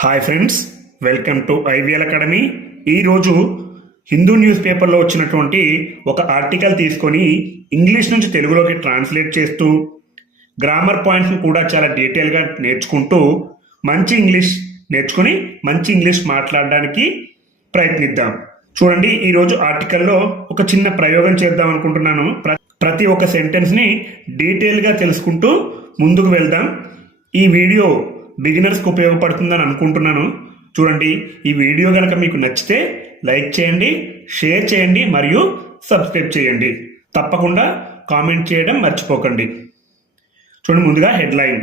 Hi friends welcome to IVL academy ఈరోజు Hindu news పేపర్లో వచ్చినటువంటి ఒక ఆర్టికల్ తీసుకొని ఇంగ్లీష్ నుంచి తెలుగులోకి ట్రాన్స్లేట్ చేస్తూ గ్రామర్ పాయింట్స్ని కూడా చాలా డీటెయిల్గా నేర్చుకుంటూ మంచి ఇంగ్లీష్ నేర్చుకుని మంచి ఇంగ్లీష్ మాట్లాడడానికి ప్రయత్నిద్దాం. చూడండి ఈరోజు ఆర్టికల్లో ఒక చిన్న ప్రయోగం చేద్దాం అనుకుంటున్నాను. ప్రతి ఒక్క సెంటెన్స్ని డీటెయిల్గా తెలుసుకుంటూ ముందుకు వెళ్దాం. ఈ వీడియో బిగినర్స్కి ఉపయోగపడుతుందని అనుకుంటున్నాను. చూడండి ఈ వీడియో కనుక మీకు నచ్చితే లైక్ చేయండి షేర్ చేయండి మరియు సబ్స్క్రైబ్ చేయండి. తప్పకుండా కామెంట్ చేయడం మర్చిపోకండి. చూడండి ముందుగా headline.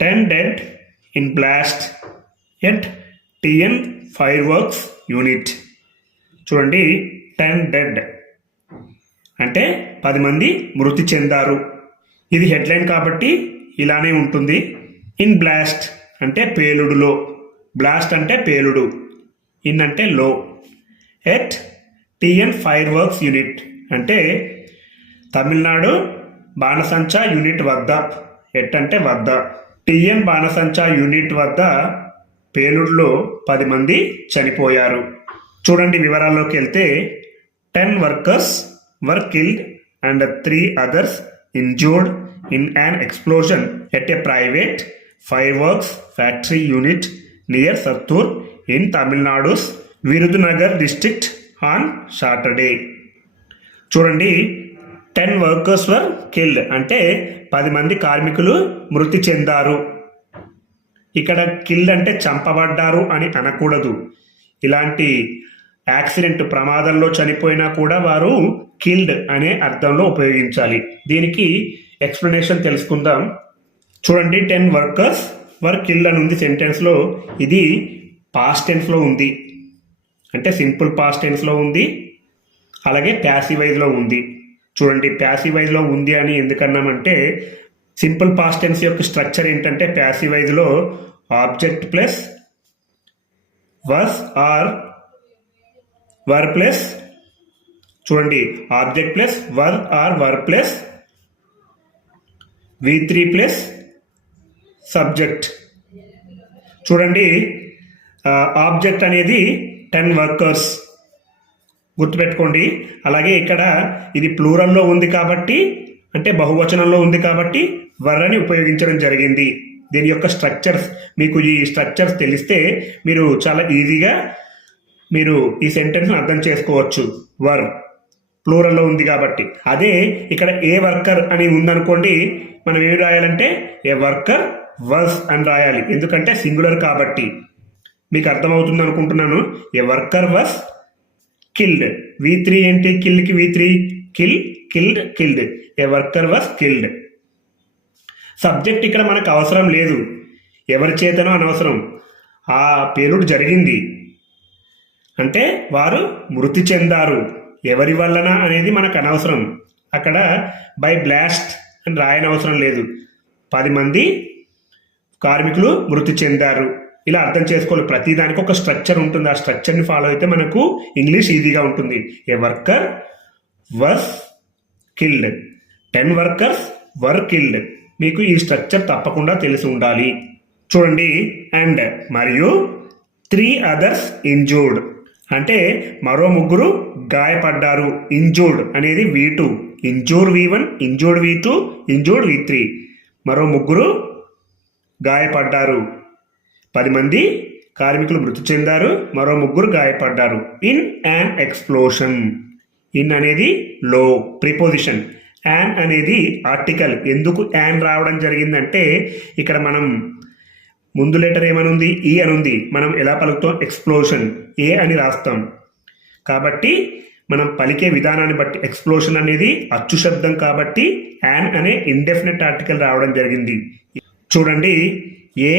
Ten dead in blast at TN fireworks unit. చూడండి టెన్ డెడ్. అంటే పది మంది మృతి చెందారు. ఇది హెడ్లైన్ కాబట్టి ఇలానే ఉంటుంది. ఇన్ బ్లాస్ట్ అంటే పేలుడులో. బ్లాస్ట్ అంటే పేలుడు. ఇన్ అంటే లో. At TN fireworks unit అంటే తమిళనాడు బాణసంచా యూనిట్ వద్ద. ఎట్ అంటే వద్ద. టిఎన్ బాణసంచా యూనిట్ వద్ద పేలుడులో పది మంది చనిపోయారు. చూడండి వివరాల్లోకి వెళ్తే ten workers were killed and three others injured in an explosion at a private fireworks factory unit near Sattur in Tamil Nadu's Virudhunagar district on Saturday చూడండి టెన్ వర్కర్స్ వర్ కిల్డ్ అంటే పది మంది కార్మికులు మృతి చెందారు. ఇక్కడ కిల్డ్ అంటే చంపబడ్డారు అని అనకూడదు. ఇలాంటి యాక్సిడెంట్ ప్రమాదంలో చనిపోయినా కూడా వారు కిల్డ్ అనే అర్థంలో ఉపయోగించాలి. దీనికి ఎక్స్ప్లెనేషన్ తెలుసుకుందాం. చూడండి టెన్ వర్కర్స్ వర్ కిల్డ్ అని ఉంది సెంటెన్స్లో ఇది పాస్ట్ టెన్స్లో ఉంది. అంటే సింపుల్ పాస్ట్ టెన్స్లో ఉంది. అలాగే ప్యాసివైజ్లో ఉంది. చూడండి ప్యాసివైజ్లో ఉంది అని ఎందుకన్నామంటే సింపుల్ పాస్ట్ టెన్స్ యొక్క స్ట్రక్చర్ ఏంటంటే ప్యాసివైజ్లో object plus was or were plus చూడండి object plus were or were plus V three plus subject. చూడండి ఆబ్జెక్ట్ అనేది టెన్ వర్కర్స్. గుర్తుపెట్టుకోండి అలాగే ఇక్కడ ఇది ప్లూరల్లో ఉంది కాబట్టి అంటే బహువచనంలో ఉంది కాబట్టి వర్రని ఉపయోగించడం జరిగింది. దీని యొక్క స్ట్రక్చర్స్ మీకు ఈ స్ట్రక్చర్స్ తెలిస్తే మీరు చాలా ఈజీగా మీరు ఈ సెంటెన్స్ అర్థం చేసుకోవచ్చు. వర్ ప్లూరల్లో ఉంది కాబట్టి. అదే ఇక్కడ ఏ వర్కర్ అని ఉందనుకోండి మనం ఏమి రాయాలంటే ఏ వర్కర్ వర్స్ అని రాయాలి. ఎందుకంటే సింగులర్ కాబట్టి మీకు అర్థమవుతుంది అనుకుంటున్నాను. A worker was killed. V three ఏంటి? కిల్కి V three kill killed killed. A worker was killed. Subject ఇక్కడ మనకు అవసరం లేదు. ఎవరి చేతనో అనవసరం. ఆ పేలుడు జరిగింది. అంటే వారు మృతి చెందారు. ఎవరి వలన అనేది మనకు అనవసరం. అక్కడ బై బ్లాస్ట్ అని రాయనవసరం లేదు. పది మంది కార్మికులు మృతి చెందారు. ఇలా అర్థం చేసుకోవాలి. ప్రతి దానికి ఒక స్ట్రక్చర్ ఉంటుంది. ఆ స్ట్రక్చర్ని ఫాలో అయితే మనకు ఇంగ్లీష్ ఈజీగా ఉంటుంది. A worker was killed. Ten workers were killed. మీకు ఈ స్ట్రక్చర్ తప్పకుండా తెలిసి ఉండాలి. చూడండి. అండ్ మరియు త్రీ అదర్స్ ఇంజూర్డ్. అంటే మరో ముగ్గురు గాయపడ్డారు. ఇంజూర్డ్ అనేది V two. Injure V one injured V two injured V three. మరో ముగ్గురు గాయపడ్డారు. పది మంది కార్మికులు మృతి చెందారు. మరో ముగ్గురు గాయపడ్డారు. In an explosion. ఇన్ అనేది లో ప్రిపోజిషన్. యాన్ అనేది ఆర్టికల్. ఎందుకు యాన్ రావడం జరిగిందంటే ఇక్కడ మనం ముందు లెటర్ ఏమనుంది? ఈ అని ఉంది మనం ఎలా పలుకుతాం? ఎక్స్ప్లోషన్. ఏ అని రాస్తాం. కాబట్టి మనం పలికే విధానాన్ని బట్టి ఎక్స్ప్లోషన్ అనేది అచ్చు శబ్దం కాబట్టి యాన్ అనే ఇండెఫినెట్ ఆర్టికల్ రావడం జరిగింది. చూడండి. ఏ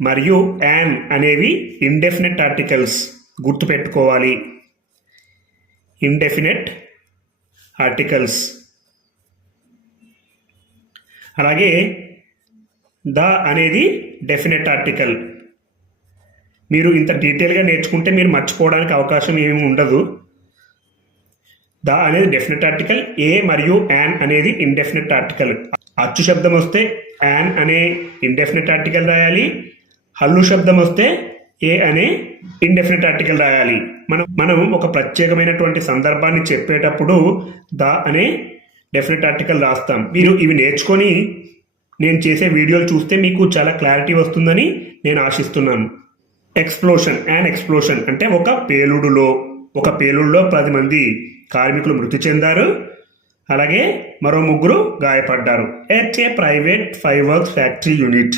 మరియు యాన్ అనేవి ఇండెఫినెట్ ఆర్టికల్స్ గుర్తుపెట్టుకోవాలి. ఇండెఫినెట్ ఆర్టికల్స్ అలాగే ద అనేది డెఫినెట్ ఆర్టికల్ మీరు ఇంత డీటెయిల్గా నేర్చుకుంటే మీరు మర్చిపోవడానికి అవకాశం ఏమి ఉండదు. ద అనేది డెఫినెట్ ఆర్టికల్ ఏ మరియు యాన్ అనేది ఇండెఫినెట్ ఆర్టికల్ అచ్చు శబ్దం వస్తే యాన్ అనే ఇండెఫినెట్ ఆర్టికల్ రాయాలి. హల్లు శబ్దం వస్తే ఏ అనే ఇండెఫినెట్ ఆర్టికల్ రాయాలి. మనం మనం ఒక ప్రత్యేకమైనటువంటి సందర్భాన్ని చెప్పేటప్పుడు ద అనే డెఫినెట్ ఆర్టికల్ రాస్తాం. మీరు ఇవి నేర్చుకొని నేను చేసే వీడియోలు చూస్తే మీకు చాలా క్లారిటీ వస్తుందని నేను ఆశిస్తున్నాను. ఎక్స్ప్లోషన్ అండ్ ఎక్స్ప్లోషన్ అంటే ఒక పేలుడులో ఒక పేలుడులో పది మంది కార్మికులు మృతి చెందారు. అలాగే మరో ముగ్గురు గాయపడ్డారు. At a private fireworks factory unit.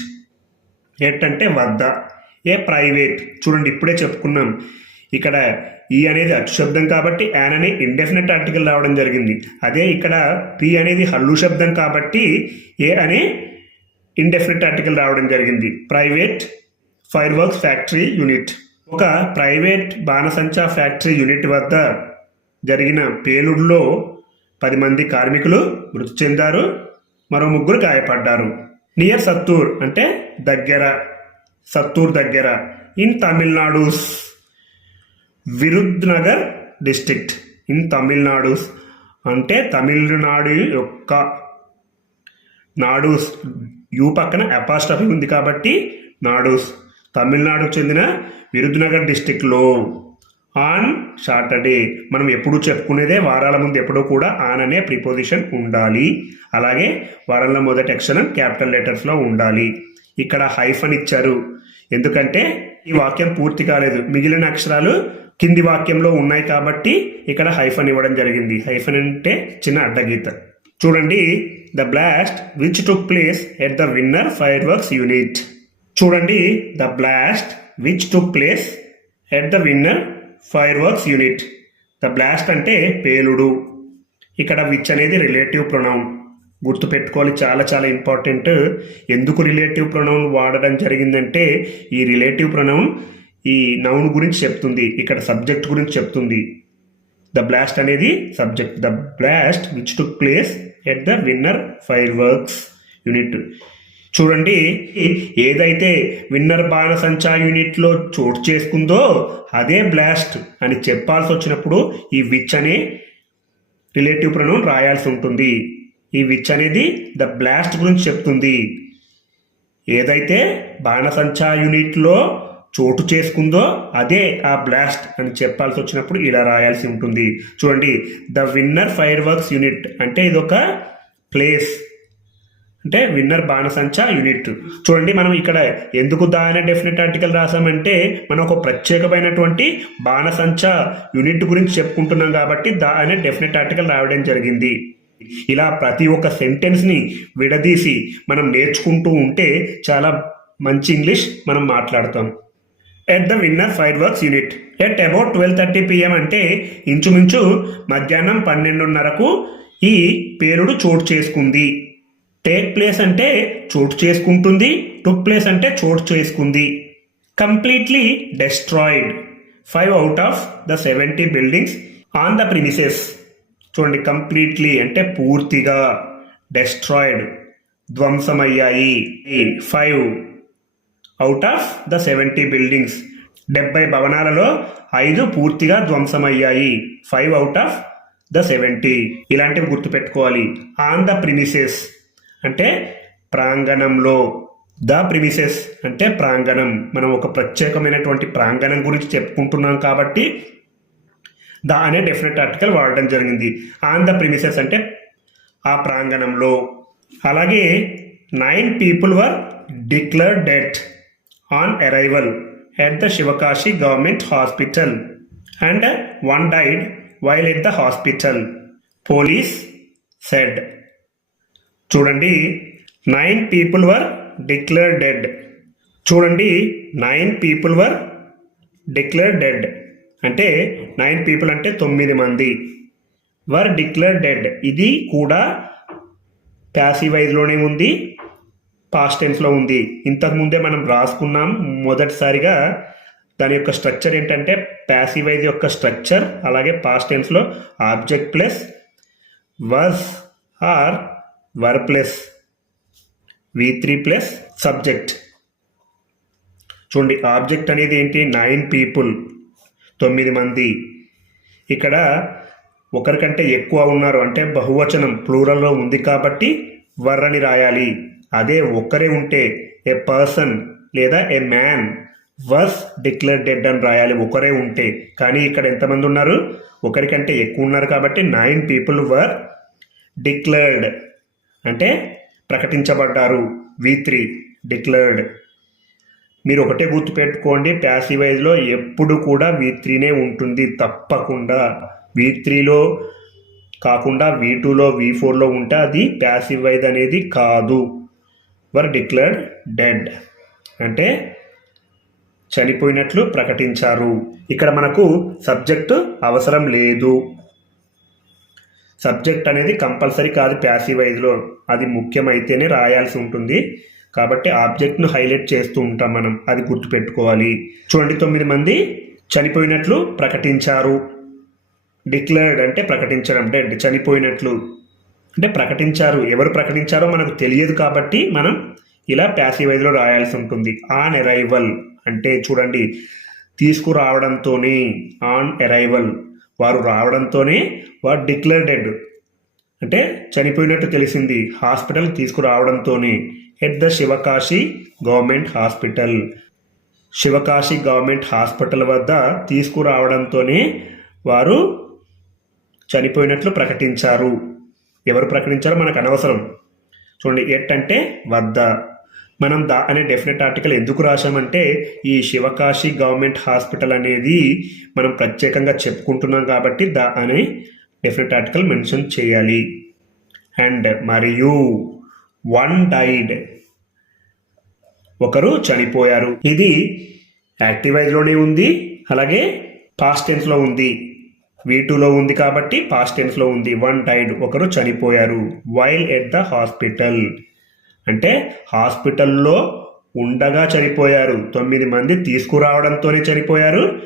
At అంటే వద్ద. A private? చూడండి ఇప్పుడే చెప్పుకున్నాం. ఇక్కడ ఈ అనేది అచ్చు శబ్దం కాబట్టి యాన్ అనే ఇండెఫినెట్ ఆర్టికల్ రావడం జరిగింది. అదే ఇక్కడ పి అనేది హల్లు శబ్దం కాబట్టి ఏ అనే ఇండెఫినెట్ ఆర్టికల్ రావడం జరిగింది. Private fireworks factory unit. ఒక ప్రైవేట్ బాణసంచా ఫ్యాక్టరీ యూనిట్ వద్ద జరిగిన పేలుడులో పది మంది కార్మికులు మృతి చెందారు. మరో ముగ్గురు గాయపడ్డారు. నియర్ సత్తూర్ అంటే దగ్గర సత్తూర్ దగ్గర. In Tamil Nadu's Virudhunagar district. In Tamil Nadu's అంటే తమిళనాడు యొక్క నాడూస్ యూ పక్కన అపాస్టఫీ ఉంది కాబట్టి నాడూస్ తమిళనాడుకు చెందిన విరుద్నగర్ డిస్టిక్లో ఆన్ సాటర్డే. మనం ఎప్పుడు చెప్పుకునేదే వారాల ముందు ఎప్పుడూ కూడా ఆన్ అనే ప్రిపోజిషన్ ఉండాలి. అలాగే వారంలో మొదటి అక్షరం క్యాపిటల్ లెటర్స్లో ఉండాలి. ఇక్కడ హైఫన్ ఇచ్చారు. ఎందుకంటే ఈ వాక్యం పూర్తి కాలేదు. మిగిలిన అక్షరాలు కింది వాక్యంలో ఉన్నాయి కాబట్టి ఇక్కడ హైఫన్ ఇవ్వడం జరిగింది. హైఫన్ అంటే చిన్న అడ్డగీత. చూడండి. The blast which took place at the winner fireworks unit. చూడండి. The blast which took place at the winner fireworks unit the blast అంటే పేలుడు. ఇక్కడ విచ్ అనేది రిలేటివ్ ప్రొనౌన్ గుర్తుపెట్టుకోవాలి చాలా చాలా ఇంపార్టెంట్ ఎందుకు రిలేటివ్ ప్రొనౌన్ వాడడం జరిగిందంటే ఈ రిలేటివ్ ప్రొనౌన్ ఈ నౌన్ గురించి చెప్తుంది. ఇక్కడ సబ్జెక్ట్ గురించి చెప్తుంది. ద బ్లాస్ట్ అనేది subject the blast which took place at the winner fireworks unit చూడండి. ఏదైతే విన్నర్ బాణసంచా యూనిట్లో చోటు చేసుకుందో అదే బ్లాస్ట్ అని చెప్పాల్సి వచ్చినప్పుడు ఈ విచ్ అనే రిలేటివ్ ప్రొనౌన్ రాయాల్సి ఉంటుంది. ఈ విచ్ అనేది ద బ్లాస్ట్ గురించి చెప్తుంది. ఏదైతే బాణసంచా యూనిట్లో చోటు చేసుకుందో అదే ఆ బ్లాస్ట్ అని చెప్పాల్సి వచ్చినప్పుడు ఇలా రాయాల్సి ఉంటుంది. చూడండి the winner fireworks unit అంటే ఇదొక ప్లేస్. అంటే విన్నర్ బాణసంచ యూనిట్ చూడండి మనం ఇక్కడ ఎందుకు దా అనే డెఫినెట్ ఆర్టికల్ రాసామంటే మనం ఒక ప్రత్యేకమైనటువంటి బాణసంచ యూనిట్ గురించి చెప్పుకుంటున్నాం కాబట్టి దా అనే డెఫినెట్ ఆర్టికల్ రావడం జరిగింది. ఇలా ప్రతి ఒక్క సెంటెన్స్ని విడదీసి మనం నేర్చుకుంటూ ఉంటే చాలా మంచి ఇంగ్లీష్ మనం మాట్లాడతాం. At the winner fireworks unit at about twelve thirty PM అంటే ఇంచుమించు మధ్యాహ్నం పన్నెండున్నరకు ఈ పేరుడు చోటు చేసుకుంది. టేక్ ప్లేస్ అంటే చోటు చేసుకుంటుంది టుక్ ప్లేస్ అంటే చోటు చేసుకుంది. Completely destroyed five out of the seventy buildings on the premises చూడండి కంప్లీట్లీ అంటే పూర్తిగా destroyed ధ్వంసమయ్యాయి. Five out of the seventy buildings డెబ్బై భవనాలలో ఐదు పూర్తిగా ధ్వంసమయ్యాయి. Five out of the seventy ఇలాంటివి గుర్తుపెట్టుకోవాలి. ఆన్ ద ప్రిమిసెస్ అంటే ప్రాంగణంలో. ద ప్రిమిసెస్ అంటే ప్రాంగణం. మనం ఒక ప్రత్యేకమైనటువంటి ప్రాంగణం గురించి చెప్పుకుంటున్నాం కాబట్టి ద అనే డెఫినెట్ ఆర్టికల్ వాడటం జరిగింది. ఆన్ ద ప్రిమిసెస్ అంటే ఆ ప్రాంగణంలో. అలాగే nine people were declare death on arrival at the Sivakasi government hospital and one died while at the hospital police said. చూడండి nine people were declare dead చూడండి nine people were declare dead అంటే nine people అంటే తొమ్మిది మంది వర్ declare dead ఇది కూడా ప్యాసివైజ్లోనే ఉంది past టెన్స్లో ఉంది. ఇంతకు ముందే మనం రాసుకున్నాం మొదటిసారిగా దాని యొక్క స్ట్రక్చర్ ఏంటంటే ప్యాసివైజ్ యొక్క స్ట్రక్చర్ అలాగే past టెన్స్లో object plus was or were plus V three plus subject చూడండి ఆబ్జెక్ట్ అనేది ఏంటి? నైన్ పీపుల్ తొమ్మిది మంది. ఇక్కడ ఒకరికంటే ఎక్కువ ఉన్నారు అంటే బహువచనం ప్లూరల్లో ఉంది కాబట్టి వర్ అని రాయాలి. అదే ఒక్కరే ఉంటే ఏ పర్సన్ లేదా a man was declare dead అని రాయాలి ఒకరే ఉంటే. కానీ ఇక్కడ ఎంతమంది ఉన్నారు? ఒకరికంటే ఎక్కువ ఉన్నారు కాబట్టి నైన్ పీపుల్ వర్ డిక్లేర్డ్ అంటే ప్రకటించబడ్డారు. వి త్రీ డిక్లేర్డ్ మీరు ఒకటే గుర్తుపెట్టుకోండి ప్యాసివైజ్లో ఎప్పుడు కూడా వి త్రీనే ఉంటుంది. తప్పకుండా. వి త్రీలో కాకుండా వి టూలో వి ఫోర్లో ఉంటే అది ప్యాసివైజ్ అనేది కాదు. వర్ డిక్లర్డ్ డెడ్ అంటే చనిపోయినట్లు ప్రకటించారు. ఇక్కడ మనకు సబ్జెక్టు అవసరం లేదు. సబ్జెక్ట్ అనేది కంపల్సరీ కాదు ప్యాసివైజ్లో అది ముఖ్యమైతేనే రాయాల్సి ఉంటుంది. కాబట్టి ఆబ్జెక్ట్ను హైలైట్ చేస్తూ ఉంటాం మనం అది గుర్తుపెట్టుకోవాలి. చూడండి తొమ్మిది మంది చనిపోయినట్లు ప్రకటించారు. డిక్లేర్డ్ అంటే ప్రకటించడం డెడ్ చనిపోయినట్లు అంటే ప్రకటించారు. ఎవరు ప్రకటించారో మనకు తెలియదు కాబట్టి మనం ఇలా ప్యాసివైజ్లో రాయాల్సి ఉంటుంది. ఆన్ అరైవల్ అంటే చూడండి తీసుకురావడంతోనే ఆన్ అరైవల్ వారు రావడంతోనే వారు డిక్లేర్ డెడ్ అంటే చనిపోయినట్టు తెలిసింది. Hospital తీసుకురావడంతోనే. At the Sivakasi government hospital. Sivakasi government hospital వద్ద తీసుకురావడంతోనే వారు చనిపోయినట్లు ప్రకటించారు. ఎవరు ప్రకటించారో మనకు అనవసరం. చూడండి ఎట్ అంటే వద్ద. మనం దా అనే డెఫినెట్ ఆర్టికల్ ఎందుకు రాశామంటే ఈ శివకాశి గవర్నమెంట్ హాస్పిటల్ అనేది మనం ప్రత్యేకంగా చెప్పుకుంటున్నాం కాబట్టి దా అనే డెఫినెట్ ఆర్టికల్ మెన్షన్ చేయాలి. అండ్ మరియు వన్ డైడ్ ఒకరు చనిపోయారు. ఇది యాక్టివైజ్లోనే ఉంది అలాగే పాస్ట్ టెన్స్లో ఉంది. వీ టూలో ఉంది కాబట్టి పాస్ట్ టెన్స్లో ఉంది. వన్ డైడ్ ఒకరు చనిపోయారు వైల్ ఎట్ ద హాస్పిటల్ అంటే హాస్పిటల్లో ఉండగా చనిపోయారు. తొమ్మిది మంది తీసుకురావడంతోనే చనిపోయారు.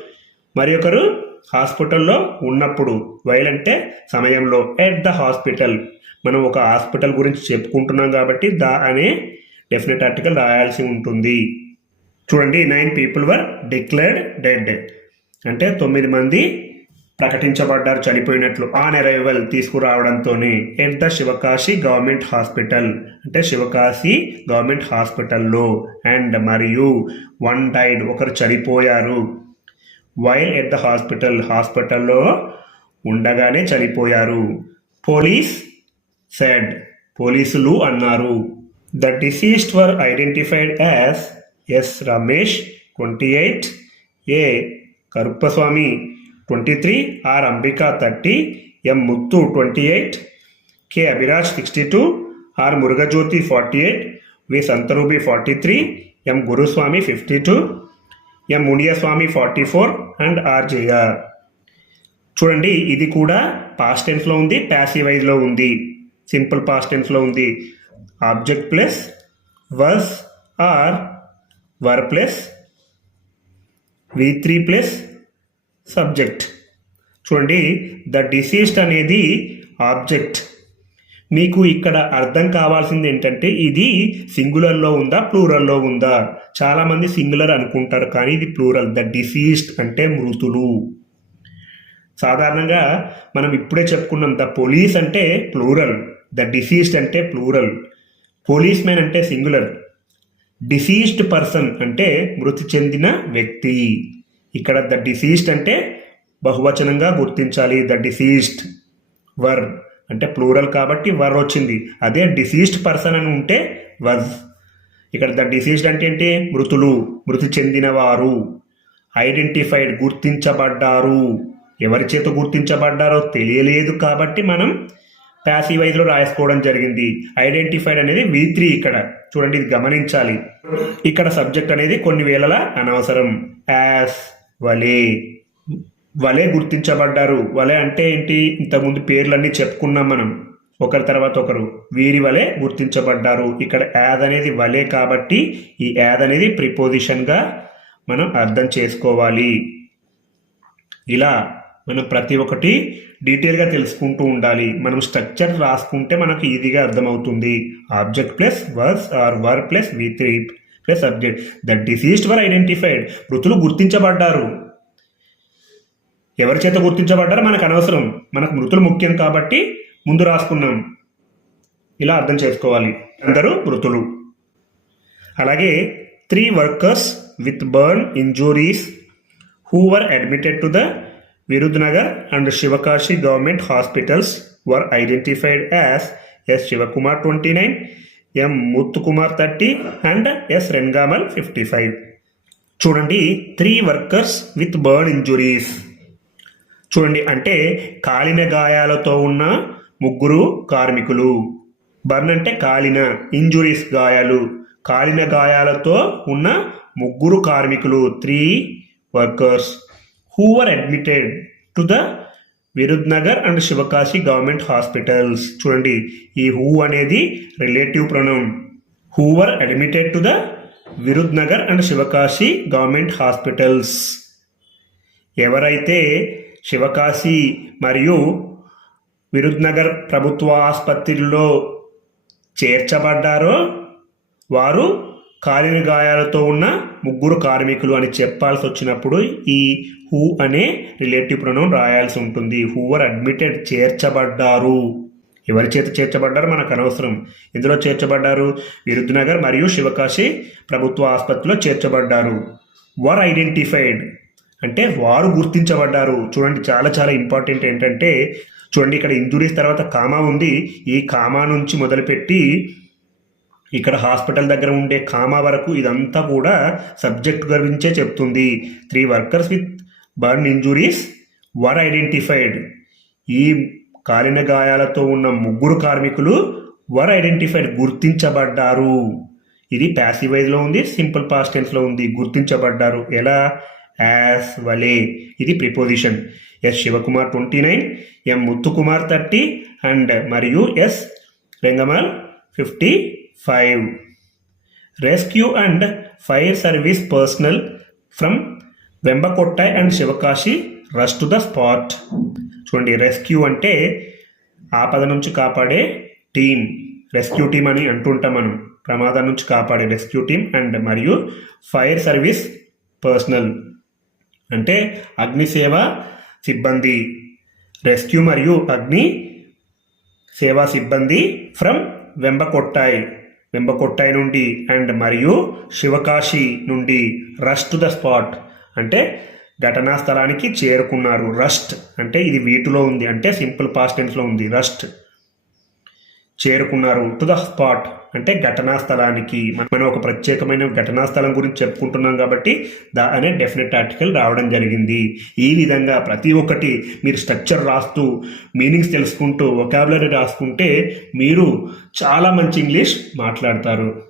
మరి ఒకరు హాస్పిటల్లో ఉన్నప్పుడు వైల్ అంటే సమయంలో ఎట్ ద హాస్పిటల్ మనం ఒక హాస్పిటల్ గురించి చెప్పుకుంటున్నాం కాబట్టి ద అనే డెఫినెట్ ఆర్టికల్ రాయాల్సి ఉంటుంది. చూడండి nine people were declared dead అంటే తొమ్మిది మంది ప్రకటించబడ్డారు చనిపోయినట్లు. On arrival తీసుకురావడంతోనే at the Sivakasi government hospital అంటే శివకాశి గవర్నమెంట్ హాస్పిటల్లో అండ్ మరియు వన్ డైడ్ ఒకరు చనిపోయారు. వైల్ ఎట్ ద హాస్పిటల్ హాస్పిటల్లో ఉండగానే చనిపోయారు. పోలీస్ సెడ్ పోలీసులు అన్నారు the deceased were identified as S Ramesh twenty eight A Karuppaswamy twenty three R Ambika thirty M Muthu twenty eight K Abhiraj sixty two R Murugajyothi forty eight V Santharubi forty three M Guruswamy fifty two M Muniyaswamy forty four and R చూడండి ఇది కూడా past టెన్స్లో ఉంది ప్యాసివైజ్లో ఉంది. Simple past టెన్స్లో ఉంది. Object plus was or were plus V three plus subject. చూడండి the deceased అనేది ఆబ్జెక్ట్. మీకు ఇక్కడ అర్థం కావాల్సింది ఏంటంటే ఇది సింగులర్లో ఉందా ప్లూరల్లో ఉందా? చాలామంది సింగులర్ అనుకుంటారు కానీ ఇది ప్లూరల్. ద డిసీజ్డ్ అంటే మృతులు. సాధారణంగా మనం ఇప్పుడే చెప్పుకున్నాం ద పోలీస్ అంటే ప్లూరల్. ద డిసీజ్డ్ అంటే ప్లూరల్. పోలీస్ మ్యాన్ అంటే సింగులర్. డిసీజ్డ్ పర్సన్ అంటే మృతి చెందిన వ్యక్తి. ఇక్కడ ద డిసీజ్డ్ అంటే బహువచనంగా గుర్తించాలి. ద డిసీజ్డ్ వర్ అంటే ప్లూరల్ కాబట్టి వర్ వచ్చింది. అదే డిసీజ్డ్ పర్సన్ అని ఉంటే వజ్ ఇక్కడ ద డిసీజ్డ్ అంటే ఏంటి? మృతులు మృతి చెందినవారు ఐడెంటిఫైడ్ గుర్తించబడ్డారు. ఎవరి చేత గుర్తించబడ్డారో తెలియలేదు కాబట్టి మనం ప్యాసివైజ్లో రాసుకోవడం జరిగింది. ఐడెంటిఫైడ్ అనేది వి త్రీ ఇక్కడ. చూడండి ఇది గమనించాలి. ఇక్కడ సబ్జెక్ట్ అనేది కొన్ని వేళల అనవసరం. యాస్ వలే వలే గుర్తించబడ్డారు. వలే అంటే ఏంటి? ఇంతకుముందు పేర్లన్నీ చెప్పుకున్నాం మనం. ఒకరి తర్వాత ఒకరు. వీరి వలె గుర్తించబడ్డారు. ఇక్కడ యాద్ అనేది వలే కాబట్టి ఈ యాద్ అనేది ప్రిపోజిషన్గా మనం అర్థం చేసుకోవాలి. ఇలా మనం ప్రతి ఒక్కటి డీటెయిల్గా తెలుసుకుంటూ ఉండాలి. మనం స్ట్రక్చర్ రాసుకుంటే మనకు ఈజీగా అర్థమవుతుంది. Object plus was or were plus V three plus subject. The deceased were identified మృతులు గుర్తించబడ్డారు. ఎవరి చేత గుర్తించబడ్డారో మనకు అనవసరం. మనకు మృతులు ముఖ్యం కాబట్టి ముందు రాసుకున్నాం. ఇలా అర్థం చేసుకోవాలి. అందరూ మృతులు. అలాగే three workers with burn injuries injuries admitted to the Virudhunagar and Sivakasi government hospitals were identified as S Sivakumar twenty nine M Muthukumar thirty and S Rengammal fifty five. చూడండి three workers with burn injuries చూడండి అంటే కాలిన గాయాలతో ఉన్న ముగ్గురు కార్మికులు. Burn అంటే కాలిన ఇంజురీస్ గాయాలు. కాలిన గాయాలతో ఉన్న ముగ్గురు కార్మికులు three workers who were admitted to the Virudhunagar and Sivakasi government hospitals. చూడండి ఈ హూ అనేది relative pronoun. Who were admitted to the Virudhunagar and Sivakasi government hospitals. ఎవరైతే శివకాశి మరియు విరుద్నగర్ ప్రభుత్వ ఆసుపత్రిలో చేర్చబడ్డారో వారు కాలిన గాయాలతో ఉన్న ముగ్గురు కార్మికులు అని చెప్పాల్సి వచ్చినప్పుడు ఈ హూ అనే రిలేటివ్ ప్రొనౌన్ రాయాల్సి ఉంటుంది. హూవర్ అడ్మిటెడ్ చేర్చబడ్డారు. ఎవరి చేత చేర్చబడ్డారు? మనకు అనవసరం. ఇందులో చేర్చబడ్డారు? విరుద్నగర్ మరియు శివకాశి ప్రభుత్వ ఆసుపత్రిలో చేర్చబడ్డారు. Were identified. అంటే వారు గుర్తించబడ్డారు. చూడండి చాలా చాలా ఇంపార్టెంట్ ఏంటంటే చూడండి ఇక్కడ ఇంజురీస్ తర్వాత కామా ఉంది. ఈ కామా నుంచి మొదలుపెట్టి ఇక్కడ హాస్పిటల్ దగ్గర ఉండే కామా వరకు ఇదంతా కూడా సబ్జెక్ట్ గురించే చెప్తుంది. Three workers with burn injuries were identified ఈ కాలిన గాయాలతో ఉన్న ముగ్గురు కార్మికులు వర్ ఐడెంటిఫైడ్ గుర్తించబడ్డారు. ఇది ప్యాసివైజ్లో ఉంది సింపుల్ పాస్ట్ టెన్స్లో ఉంది గుర్తించబడ్డారు. ఎలా? యాస్ వలే. ఇది preposition S Sivakumar twenty nine M Muthukumar thirty and మరియు S Rengammal fifty five. Rescue and fire service personnel from Vembakottai and Sivakasi rush to the spot. చూడండి rescue అంటే ఆపద నుంచి కాపాడే టీం రెస్క్యూ టీం అని అంటుంటాం మనం. ప్రమాదం నుంచి కాపాడే రెస్క్యూ టీం అండ్ మరియు ఫైర్ సర్వీస్ పర్సనల్. అంటే అగ్నిసేవ సిబ్బంది. రెస్క్యూ మరియు అగ్ని సేవా సిబ్బంది ఫ్రమ్ వెంబకొట్టాయ్. వెంబకొట్టాయ్ నుండి అండ్ మరియు శివకాశి నుండి రష్ టు ద స్పాట్. అంటే ఘటనా స్థలానికి చేరుకున్నారు. రస్ట్ అంటే ఇది వీటిలో ఉంది. అంటే సింపుల్ పాస్ట్ టెన్స్లో ఉంది. రస్ట్. చేరుకున్నారు. టు ద స్పాట్ అంటే ఘటనా స్థలానికి. మనం ఒక ప్రత్యేకమైన ఘటనా స్థలం గురించి చెప్పుకుంటున్నాం కాబట్టి దా అనే డెఫినెట్ ఆర్టికల్ రావడం జరిగింది. ఈ విధంగా ప్రతి ఒక్కటి మీరు స్ట్రక్చర్ రాస్తూ మీనింగ్స్ తెలుసుకుంటూ ఒకాబులరీ రాసుకుంటే మీరు చాలా మంచి ఇంగ్లీష్ మాట్లాడతారు.